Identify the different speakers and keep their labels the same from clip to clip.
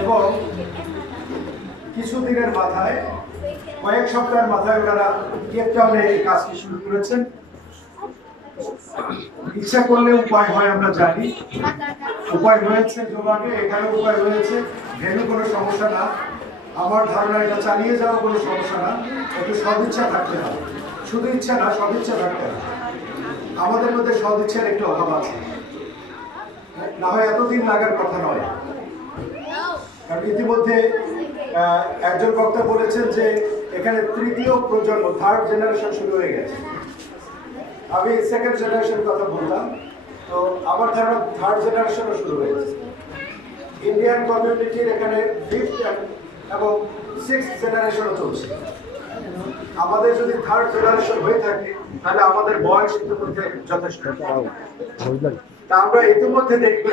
Speaker 1: এবং কিছুদিনের মাথায়, কয়েক সপ্তাহের মাথায় ওনারা কেপ টাউনে এই কাজটি শুরু করেছেন। ইচ্ছা করলে উপায় হয় আমরা জানি। উপায় রয়েছে জোবাগে এখানে উপায় রয়েছে। ভেনু কোনো সমস্যা না। আমার ধারণা, এটা চালিয়ে যাওয়া কোনো সমস্যা না। একটু সদিচ্ছা থাকতে হবে। শুধু ইচ্ছা না সদিচ্ছা থাকতে হবে। আমাদের মধ্যে সদিচ্ছার একটু অভাব আছে। না হয় এতদিন লাগার কথা নয়। কারণ ইতিমধ্যে একজন বক্তা বলেছেন যে এখানে তৃতীয় প্রজন্ম থার্ড জেনারেশন শুরু হয়ে গেছে। আমি সেকেন্ড জেনারেশন কথা বললাম। তো আমার ধারণা থার্ড জেনারেশনও শুরু হয়েছে। ইন্ডিয়ান কমিউনিটির এখানে ফিফথ এবং সিক্স জেনারেশনও চলছে। আমাদের যদি থার্ড জেনারেশন হয়ে থাকে, তাহলে আমাদের বয়স ইতিমধ্যে যথেষ্ট। তা আমরা ইতিমধ্যে দেখতে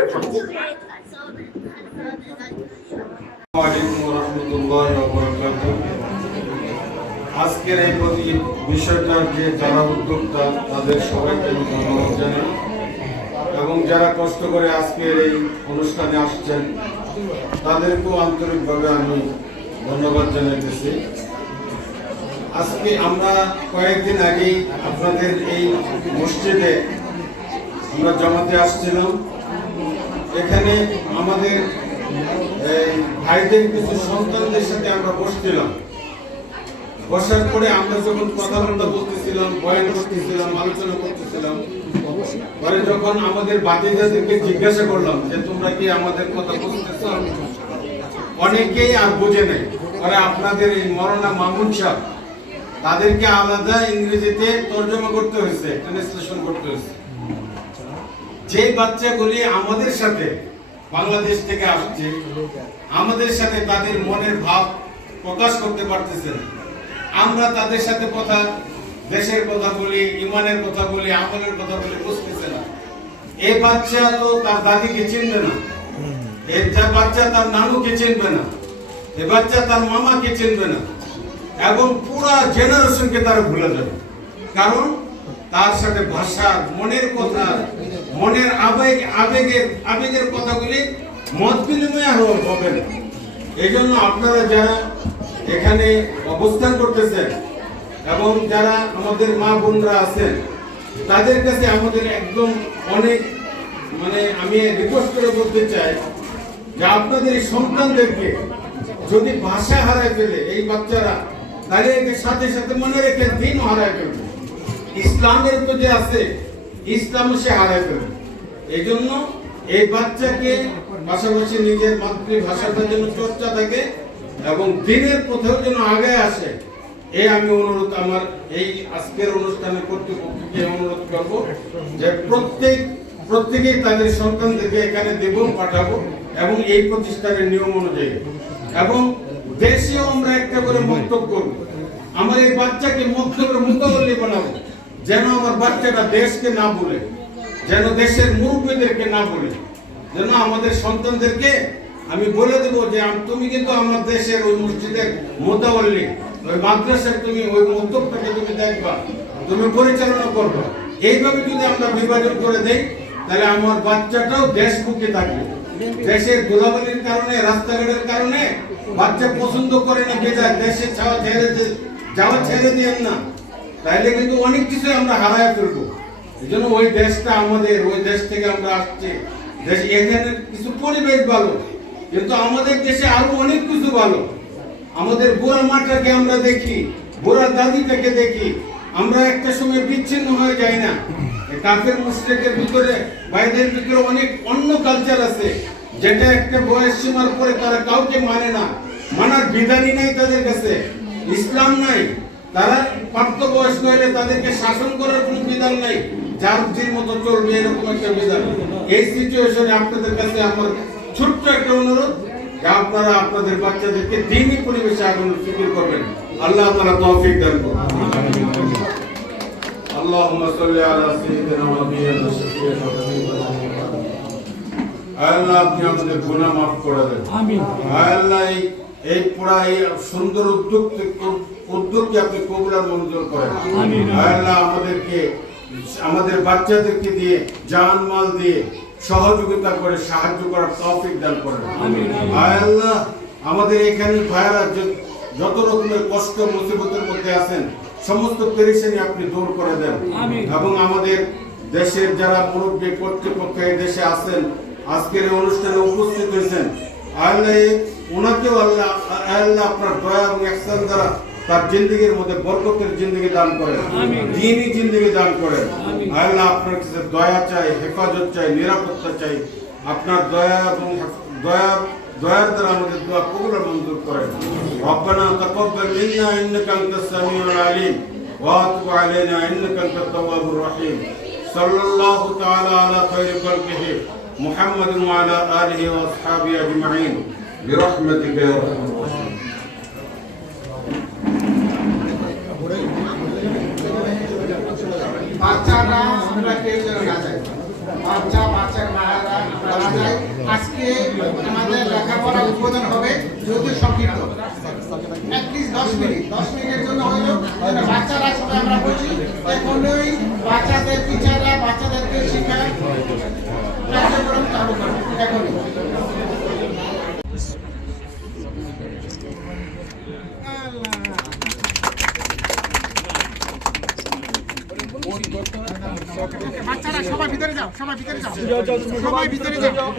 Speaker 2: আজকের এই প্রতি বিষয়টার যে যারা উদ্যোক্তা, তাদের সবাইকে আমি ধন্যবাদ জানাই। এবং যারা কষ্ট করে আজকের এই অনুষ্ঠানে আসছেন, তাদেরকেও আন্তরিকভাবে আমি ধন্যবাদ জানাইতেছি। আজকে আমরা কয়েকদিন আগেই আপনাদের এই মসজিদে আমরা জমাতে আসছিলাম। এখানে আমাদের ভাইদের কিছু সন্তানদের সাথে আমরা বসছিলাম। বসার পরে আমরা যখন কথাবার্তা বলতেছিলাম বয়ান করতেছিলাম, আলোচনা করতেছিলাম, পরে যখন আমাদের বাতিদাদেরকে জিজ্ঞাসা করলাম যে, তোমরা কি আমাদের কথা বুঝতেছ? অনেকেই আর বুঝে নাই। পরে আপনাদের এই মরনা মামুন সাহেব তাদেরকে আলাদা ইংরেজিতে তর্জমা করতে হয়েছে ট্রান্সলেশন করতে হয়েছে। যে বাচ্চাগুলি আমাদের সাথে বাংলাদেশ থেকে আসছে। আমাদের সাথে তাদের মনের ভাব প্রকাশ করতে পারতেছে আমরা তাদের সাথে কথা, দেশের কথা বলি, ইমানের কথা বলি, আমলের কথা বলি, বুঝতেছে না। এই বাচ্চা তো তার দাদিকে চিনবে না। এই যা- বাচ্চা তার নানুকে চিনবে না। এই বাচ্চা তার মামাকে চিনবে না। এবং পুরা জেনারেশনকে তারা ভুলে যাবে। কারণ তার সাথে ভাষা, মনের কথা মনের আবেগ, আবেগের আবেগের কথাগুলি মত বিনিময় হবে না। এই জন্য আপনারা যারা এখানে অবস্থান করতেছেন এবং যারা আমাদের মা বোনরা আছেন, তাদের কাছে আমাদের একদম অনেক মানে আমি রিকোয়েস্ট করে বলতে চাই যে আপনাদের এই সন্তানদেরকে যদি ভাষা হারায় ফেলে, এই বাচ্চারা, তাহলে সাথে সাথে মনে রেখে দিন হারায় ফেলবে। ইসলামের তো যে আছে ইসলামও সে হারায় ফেলবে। এই জন্য এই বাচ্চাকে পাশাপাশি নিজের মাতৃভাষাটার জন্য চর্চা থাকে এবং দিনের পথেও যেন আগে আসে এই আমি অনুরোধ আমার এই আজকের অনুষ্ঠানে কর্তৃপক্ষকে অনুরোধ করব যে প্রত্যেক প্রত্যেকেই তাদের সন্তানদেরকে এখানে দেব, পাঠাবো এবং এই প্রতিষ্ঠানের নিয়ম অনুযায়ী। এবং দেশেও আমরা একটা করে মন্তব্য করব। আমার এই বাচ্চাকে মুক্ত করে বানাবো। যেন আমার বাচ্চাটা দেশকে না বলে, যেন দেশের মুরব্বীদেরকে না বলে, যেন আমাদের সন্তানদেরকে আমি বলে দেবো যে তুমি কিন্তু আমার দেশের ওই মসজিদের মোতাবল্লী, ওই মাদ্রাসার তুমি ওই উদ্যোগটাকে তুমি দেখবা, তুমি পরিচালনা করবা। এইভাবে যদি আমরা বিভাজন করে দেই, তাহলে আমার বাচ্চাটাও দেশমুখী থাকবে। দেশের গোলাবালির কারণে, রাস্তাঘাটের কারণে বাচ্চা পছন্দ করে না, বেজায় দেশে ছাওয়া ছেড়ে যাওয়া ছেড়ে দিয়েন না। তাইলে কিন্তু অনেক কিছু আমরা হারায় ফেলব। এই জন্য ওই দেশটা আমাদের, ওই দেশ থেকে আমরা আসছি। দেশ এখানে কিছু পরিবেশ ভালো, কিন্তু আমাদের দেশে আরও অনেক কিছু ভালো। আমাদের বুড়া মাটাকে আমরা দেখি বুড়া দাদিটাকে দেখি। আমরা একটা সময় বিচ্ছিন্ন হয়ে যাই না। কাফের মুসলিকের ভিতরে, ভাইদের ভিতরে অনেক অন্য কালচার আছে। যেটা একটা বয়স সীমার পরে তারা কাউকে মানে না। মানার বিধানই নাই তাদের কাছে। ইসলাম নাই। তারা প্রাপ্তবয়স্ক হলে তাদেরকে শাসন করার কোনো বিধান নাই যার যে মতো চলবে এরকম একটা বিধান এই সিচুয়েশনে আপনাদের কাছে আমার ছোট্ট একটা অনুরোধ যে আপনারা আপনাদের বাচ্চাদেরকে দিনই পরিবেশে আগুন ফিকির করবেন আল্লাহ তাআলা তৌফিক দান করুন اللهم صل على سيدنا ونبينا شفيعنا وحبيبنا আল্লাহ আপনি আমাদের গুনাহ মাফ করে দেন।
Speaker 3: আমিন।
Speaker 2: আল্লাহ এই এই পুরা এই সুন্দর উদ্যোগ উদ্যোগকে আপনি কবুল আর মঞ্জুর করেন। আল্লাহ আমাদেরকে আমাদের বাচ্চাদেরকে দিয়ে জান মাল দিয়ে সহযোগিতা করে সাহায্য করার তৌফিক দান করেন। আল্লাহ আমাদের এখানে ভাইরা যত রকমের কষ্ট মুসিবতের মধ্যে আছেন সমস্ত পেরেশানি আপনি দূর করে দেন। এবং আমাদের দেশের যারা মুরব্বী কর্তৃপক্ষ এই দেশে আছেন আজকের এই অনুষ্ঠানে উপস্থিত হয়েছেন আল্লাহ এই- ওনাকেও আল্লাহ আল্লাহ আপনার দয়া এবং একসান দ্বারা তার জিন্দগির মধ্যে বরকতের জিন্দগি দান করেন দিনই জিন্দগি দান করেন আল্লাহ আপনার কাছে দয়া চাই হেফাজত চাই নিরাপত্তা চাই আপনার দয়া এবং হেফ- দয়া দয়ার দ্বারা আমাদের দোয়া কবুল আর মঞ্জুর করেন ربنا تقبل منا انك انت السميع العليم واتب علينا انك انت التواب الرحيم صلى الله تعالى على خير خلقه محمد وعلى اله واصحابه اجمعين برحمتك يا ارحم الراحمين
Speaker 3: বাচ্চারা আমরা কেউ যেন না যায় বাচ্চা বাচ্চার মায়েরা আমরা না যাই আজকে আমাদের লেখাপড়া উদ্বোধন হবে যদি সংক্ষিপ্ত অ্যাটলিস্ট দশ মিনিট দশ মিনিটের জন্য বাচ্চারা সবাই ভিতরে যাও সবাই ভিতরে যাও। সবাই ভিতরে যাও।